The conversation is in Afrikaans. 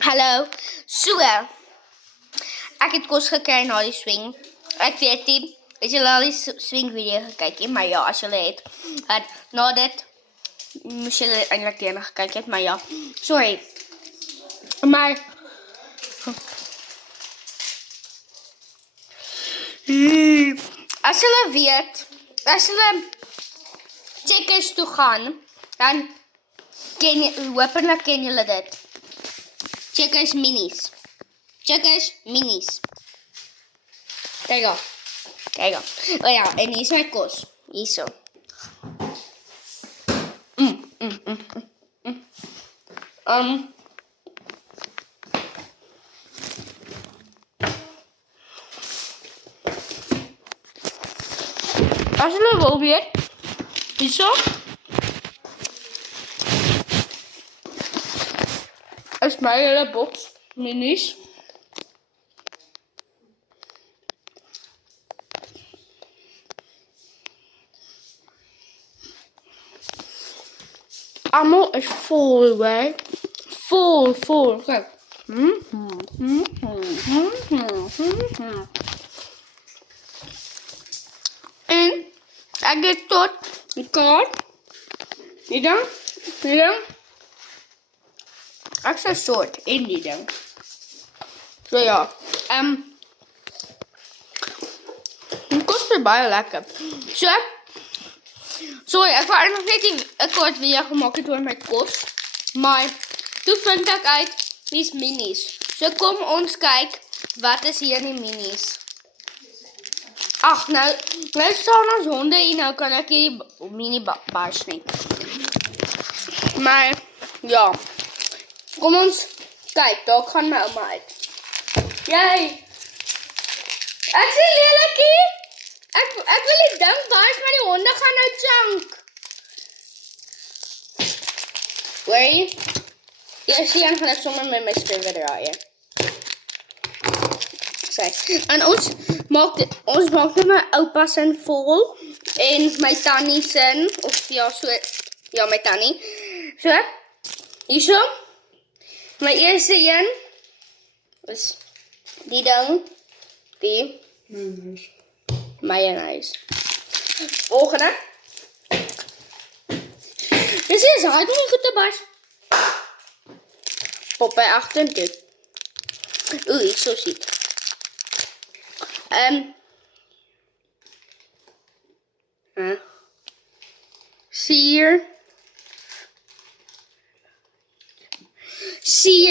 Hallo. So, ek het kos gekry na die swing. Ek weet nie, as julle al die swing video gekyk het, maar ja, as julle het, na dit, moes julle eintlik daarna gekyk het, maar ja, sorry. Maar, as julle weet, as julle Checkers toe gaan, dan hopelik ken julle dit. Checkers minis. Checkers minis. Kijk al. Kijk al. Oh ja, en hier is mijn kos. Hier zo. Als je er wel weer. Hier zo. Is mijn hele box. Minis. Allemaal is vol, hè? Vol. Kijk. En ik heb tot die kaart. Die dan. Extra soort in die dan. So ja. Het kost weer baie lekker. Sorry, ek wou nog net 'n kort video gemaak het oor my kos. Maar toe vind ek uit dis minis. So kom ons kyk wat is hier in die minis. Ag, nou staan ons honde en nou kan ek die mini bars nie. Maar ja. Kom ons kyk, daar gaan my ouma uit. Jy. Ek sê lelikie. Ek wil nie dink waar is maar die honde gaan nou chunk. Worry. Eers gaan ek sommer met my skrywer draai. Sê. En ons maak net my oupa sin vol en my tannie sin of ja so ja my tannie. So. Hierso. My eerste een is die ding. Die mayonaise. Volgende. Dis is hard nie goed te bas. Pop by agter toe. Oei, so siek. Sier.